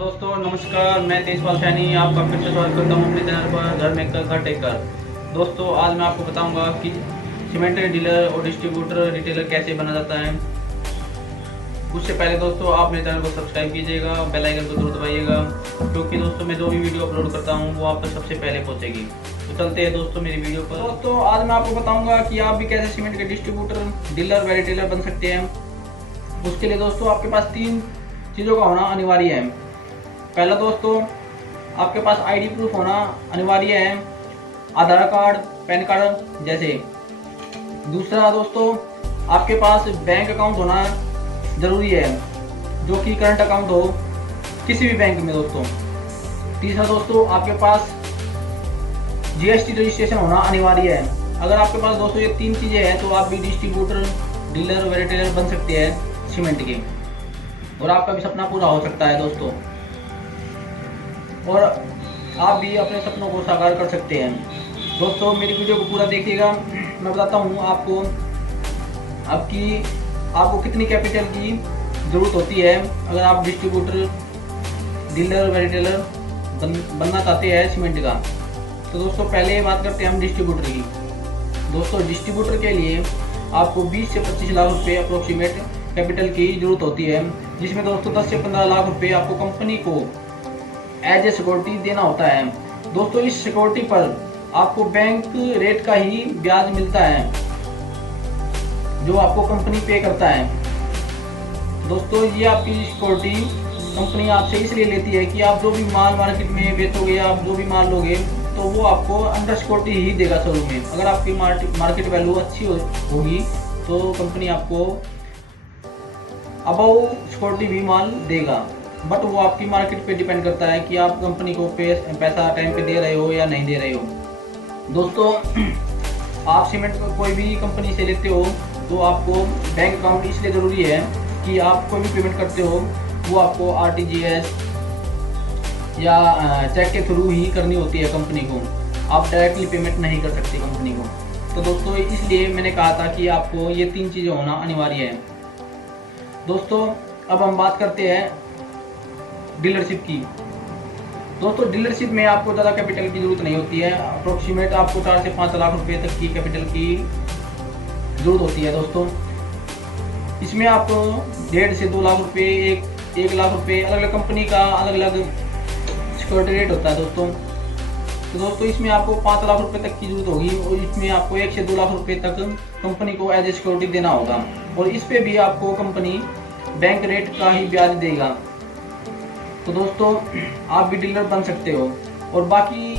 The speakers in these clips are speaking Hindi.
दोस्तों नमस्कार, मैं तेजपाल सैनी आपका फिर से स्वागत करता हूँ अपने चैनल पर घर मेकर घर टेकर। दोस्तों आज मैं आपको बताऊंगा कि सीमेंट डीलर और डिस्ट्रीब्यूटर रिटेलर कैसे बना जाता है। उससे पहले दोस्तों आप मेरे चैनल को सब्सक्राइब कीजिएगा, बेल आइकन को जरूर दबाइएगा, क्योंकि दोस्तों मैं जो भी वीडियो अपलोड करता हूँ वो आप तक सबसे पहले पहुँचेगी। तो चलते हैं दोस्तों मेरी वीडियो पर। दोस्तों आज मैं आपको बताऊँगा कि आप भी कैसे सीमेंट के डिस्ट्रीब्यूटर, डीलर व रिटेलर बन सकते हैं। उसके लिए दोस्तों आपके पास 3 चीज़ों का होना अनिवार्य है। पहला दोस्तों आपके पास आईडी प्रूफ होना अनिवार्य है, आधार कार्ड, पैन कार्ड जैसे। दूसरा दोस्तों आपके पास बैंक अकाउंट होना ज़रूरी है, जो कि करंट अकाउंट हो किसी भी बैंक में दोस्तों। तीसरा दोस्तों आपके पास जीएसटी रजिस्ट्रेशन होना अनिवार्य है। अगर आपके पास दोस्तों ये 3 चीज़ें हैं तो आप भी डिस्ट्रीब्यूटर, डीलर व रिटेलर बन सकते हैं सीमेंट के, और आपका भी सपना पूरा हो सकता है दोस्तों, और आप भी अपने सपनों को साकार कर सकते हैं। दोस्तों मेरी वीडियो को पूरा देखिएगा, मैं बताता हूँ आपको आपको कितनी कैपिटल की ज़रूरत होती है अगर आप डिस्ट्रीब्यूटर, डीलर व रिटेलर बनना चाहते हैं सीमेंट का। तो दोस्तों पहले बात करते हैं हम डिस्ट्रीब्यूटर की। दोस्तों डिस्ट्रीब्यूटर के लिए आपको 20 से 25 लाख रुपये अप्रोक्सीमेट कैपिटल की ज़रूरत होती है, जिसमें दोस्तों 10 से 15 लाख रुपये आपको कंपनी को एज ए सिक्योरिटी देना होता है। दोस्तों इस सिक्योरिटी पर आपको बैंक रेट का ही ब्याज मिलता है जो आपको कंपनी पे करता है। दोस्तों ये आपकी सिक्योरिटी कंपनी आपसे इसलिए लेती है कि आप जो भी माल मार्केट में बेचोगे, आप जो भी माल लोगे तो वो आपको अंडर सिक्योरिटी ही देगा शोरूम में। अगर आपकी मार्केट वैल्यू अच्छी होगी तो कंपनी आपको अबव सिक्योरिटी भी माल देगा, बट वो आपकी मार्केट पे डिपेंड करता है कि आप कंपनी को पैसा टाइम पे दे रहे हो या नहीं दे रहे हो। दोस्तों आप सीमेंट कोई भी कंपनी से लेते हो तो आपको बैंक अकाउंट इसलिए ज़रूरी है कि आप कोई भी पेमेंट करते हो वो आपको आरटीजीएस या चेक के थ्रू ही करनी होती है कंपनी को। आप डायरेक्टली पेमेंट नहीं कर सकते कंपनी को। तो दोस्तों इसलिए मैंने कहा था कि आपको ये 3 चीज़ें होना अनिवार्य है। दोस्तों अब हम बात करते हैं डीलरशिप की। दोस्तों डीलरशिप में आपको ज़्यादा कैपिटल की ज़रूरत नहीं होती है। अप्रोक्सीमेट आपको 4 से 5 लाख रुपए तक की कैपिटल की ज़रूरत होती है दोस्तों। इसमें आपको 1.5 से 2 लाख रुपए, 1 लाख रुपए, अलग अलग कंपनी का अलग अलग सिक्योरिटी रेट होता है दोस्तों। तो दोस्तों इसमें आपको 5 लाख रुपए तक की जरूरत होगी, और इसमें आपको 1 से 2 लाख रुपए तक कंपनी को एज ए सिक्योरिटी देना होगा, और इस पे भी आपको कंपनी बैंक रेट का ही ब्याज देगा। तो दोस्तों आप भी डीलर बन सकते हो। और बाकी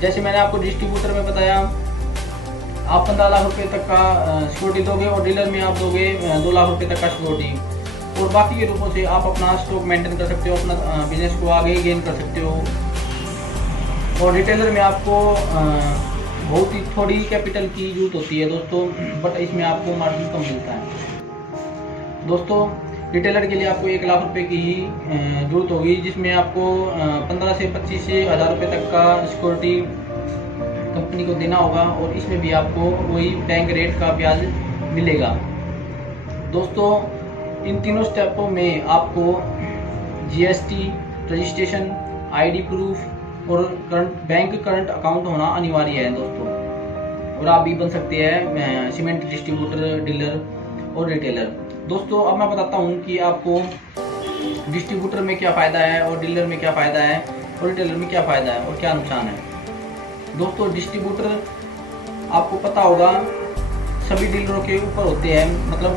जैसे मैंने आपको डिस्ट्रीब्यूटर में बताया, आप 15 लाख रुपए तक का सिक्योरिटी दोगे, और डीलर में आप दोगे 2 लाख रुपए तक का सिक्योरिटी। और बाकी के रूपों से आप अपना स्टॉक मेंटेन कर सकते हो, अपना बिजनेस को आगे गेन कर सकते हो। और रिटेलर में आपको बहुत ही थोड़ी कैपिटल की जरूरत होती है दोस्तों, बट इसमें आपको मार्जिन कम मिलता है। दोस्तों रिटेलर के लिए आपको 1 लाख रुपए की ही जरूरत होगी, जिसमें आपको 15 से 25 से 1000 रुपये तक का सिक्योरिटी कंपनी को देना होगा, और इसमें भी आपको वही बैंक रेट का ब्याज मिलेगा। दोस्तों इन तीनों स्टेपों में आपको जीएसटी रजिस्ट्रेशन, आईडी प्रूफ और बैंक करंट अकाउंट होना अनिवार्य है दोस्तों, और आप भी बन सकते हैं सीमेंट डिस्ट्रीब्यूटर, डीलर और रिटेलर। दोस्तों अब मैं बताता हूँ कि आपको डिस्ट्रीब्यूटर में क्या फ़ायदा है, और डीलर में क्या फ़ायदा है, और रिटेलर में क्या फ़ायदा है और क्या नुकसान है। दोस्तों डिस्ट्रीब्यूटर आपको पता होगा सभी डीलरों के ऊपर होते हैं, मतलब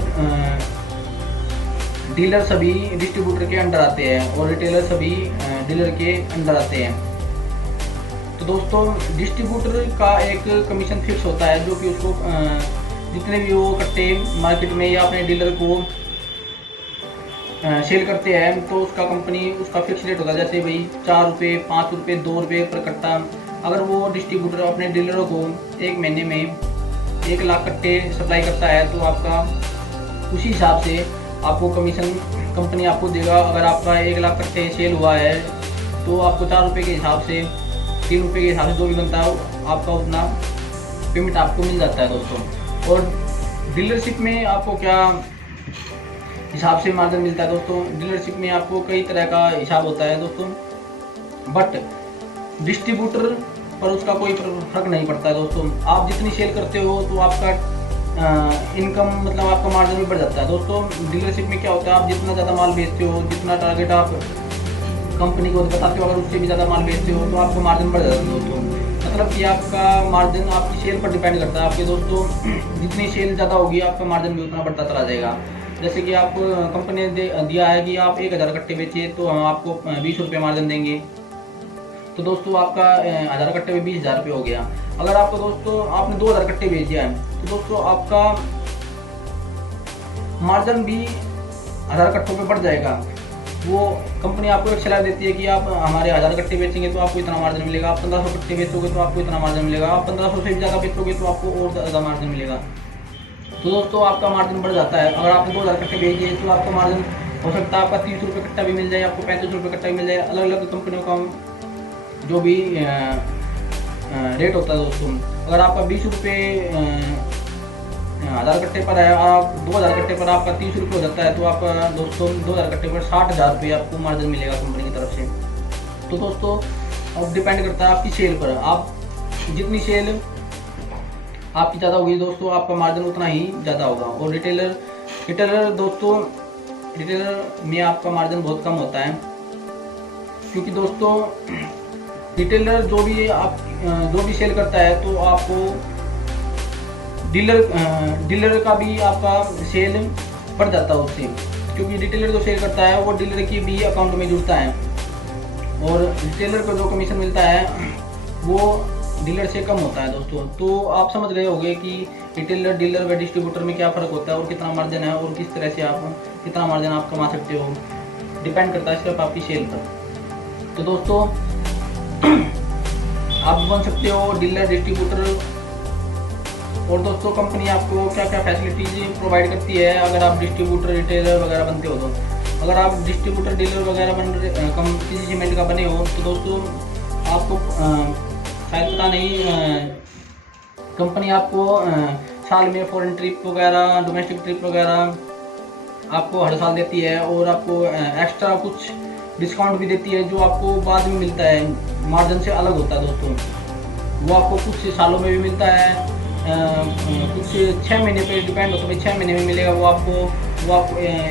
डीलर सभी डिस्ट्रीब्यूटर के अंडर आते हैं, और रिटेलर सभी डीलर के अंडर आते हैं। तो दोस्तों डिस्ट्रीब्यूटर का एक कमीशन फिक्स होता है, जो कि उसको जितने भी वो कट्टे मार्केट में या अपने डीलर को सेल करते हैं, तो उसका कंपनी उसका फिक्स रेट होता है। जैसे भाई 4 रुपये, 5 रुपये, 2 रुपये पर कट्टा। अगर वो डिस्ट्रीब्यूटर अपने डीलरों को 1 महीने में 1 लाख कट्टे सप्लाई करता है, तो आपका उसी हिसाब से आपको कमीशन कंपनी आपको देगा। अगर आपका 1 लाख कट्टे सेल हुआ है तो आपको 4 रुपये के हिसाब से, 3 रुपये के हिसाब से जो भी बनता है आपका उतना पेमेंट आपको मिल जाता है दोस्तों। और डीलरशिप में आपको क्या हिसाब से मार्जिन मिलता है दोस्तों। डीलरशिप में आपको कई तरह का हिसाब होता है दोस्तों, बट डिस्ट्रीब्यूटर पर उसका कोई फर्क नहीं पड़ता है दोस्तों। आप जितनी सेल करते हो तो आपका इनकम मतलब आपका मार्जिन भी बढ़ जाता है दोस्तों। डीलरशिप में क्या होता है, आप जितना ज़्यादा माल बेचते हो, जितना टारगेट आप कंपनी को बताते हो, अगर उससे भी ज़्यादा माल बेचते हो तो आपका मार्जिन बढ़ जाता है दोस्तों। मतलब कि आपका मार्जिन आपकी सेल पर डिपेंड करता है आपके दोस्तों। जितनी सेल ज़्यादा होगी आपका मार्जिन भी उतना बढ़ता चला जाएगा। जैसे कि आपको कंपनी ने दिया है कि आप 1000 कट्टे बेचिए तो हम आपको 20 रुपये मार्जिन देंगे, तो दोस्तों आपका 1000 कट्टे में 20,000 रुपये हो गया। अगर आपको दोस्तों आपने 2000 कट्टे बेच दिया है तो दोस्तों आपका मार्जिन भी 1000 कट्टों पे बढ़ जाएगा। वो कंपनी आपको एक सलाह देती है कि आप हमारे 1000 कट्टे बेचेंगे तो आपको इतना मार्जिन मिलेगा, आप 1500 कट्टे बेचोगे तो आपको इतना मार्जिन मिलेगा, आप 1500 से ज़्यादा बेचोगे तो आपको और ज़्यादा मार्जिन मिलेगा। तो दोस्तों आपका मार्जिन बढ़ जाता है। अगर आपने 2000 कट्टे बेच दिए तो आपका मार्जिन हो सकता है आपका 30 रुपये कट्टा भी मिल जाए, आपको 35 रुपये कट्टा भी मिल जाए। अलग अलग कंपनियों का जो भी रेट होता है दोस्तों। अगर आपका 20 रुपये 1000 कट्टे पर है और आप 2000 कट्टे पर आपका 30 रुपये हो जाता है तो आपका दोस्तों 2000 कट्टे पर 60,000 रुपये आपको मार्जिन मिलेगा कंपनी की तरफ से। तो दोस्तों अब डिपेंड करता है आपकी सेल पर। आप जितनी सेल आपकी ज़्यादा होगी दोस्तों आपका मार्जिन उतना ही ज़्यादा होगा। और रिटेलर दोस्तों, रिटेलर में आपका मार्जिन बहुत कम होता है, क्योंकि दोस्तों रिटेलर जो भी सेल करता है तो आपको डीलर का भी आपका सेल बढ़ जाता है उससे, क्योंकि रिटेलर जो सेल करता है वो डीलर की भी अकाउंट में जुड़ता है और रिटेलर को जो कमीशन मिलता है वो डीलर से कम होता है दोस्तों। तो आप समझ गए होंगे कि रिटेलर, डीलर व डिस्ट्रीब्यूटर में क्या फ़र्क होता है और कितना मार्जिन है और किस तरह से आप कितना मार्जिन आप कमा सकते हो, डिपेंड करता है सिर्फ आपकी सेल पर। तो दोस्तों आप बन सकते हो डीलर, डिस्ट्रीब्यूटर। और दोस्तों कंपनी आपको क्या क्या फैसिलिटीज प्रोवाइड करती है अगर आप डिस्ट्रीब्यूटर, रिटेलर वगैरह बनते हो तो। अगर आप डिस्ट्रीब्यूटर, डीलर वगैरह किसी सीमेंट का बने हो तो दोस्तों आपको शायद पता नहीं, कंपनी आपको साल में फॉरेन ट्रिप वगैरह, डोमेस्टिक ट्रिप वगैरह आपको हर साल देती है और आपको एक्स्ट्रा कुछ डिस्काउंट भी देती है जो आपको बाद में मिलता है, मार्जिन से अलग होता है दोस्तों। वो आपको कुछ सालों में भी मिलता है, कुछ 6 महीने पे डिपेंड होता है, 6 महीने में मिलेगा वो आपको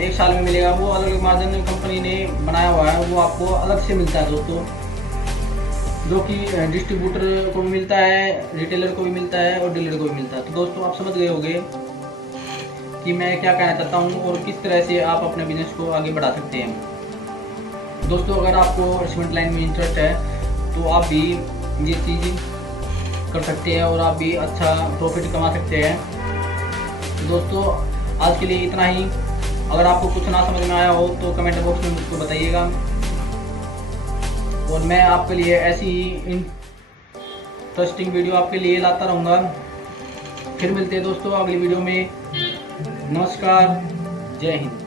1 साल में मिलेगा। वो अलग अलग मार्जिन कंपनी ने बनाया हुआ है, वो आपको अलग से मिलता है दोस्तों, जो कि डिस्ट्रीब्यूटर को भी मिलता है, रिटेलर को भी मिलता है और डीलर को भी मिलता है। तो दोस्तों आप समझ गए होंगे कि मैं क्या कहना चाहता हूँ और किस तरह से आप अपने बिजनेस को आगे बढ़ा सकते हैं। दोस्तों अगर आपको सीमेंट लाइन में इंटरेस्ट है तो आप भी ये चीज़ कर सकते हैं और आप भी अच्छा प्रॉफिट कमा सकते हैं। तो दोस्तों आज के लिए इतना ही। अगर आपको कुछ ना समझ में आया हो तो कमेंट बॉक्स में मुझको बताइएगा और मैं आपके लिए ऐसी ही इंटरेस्टिंग वीडियो आपके लिए लाता रहूँगा। फिर मिलते हैं दोस्तों अगली वीडियो में। नमस्कार, जय हिंद।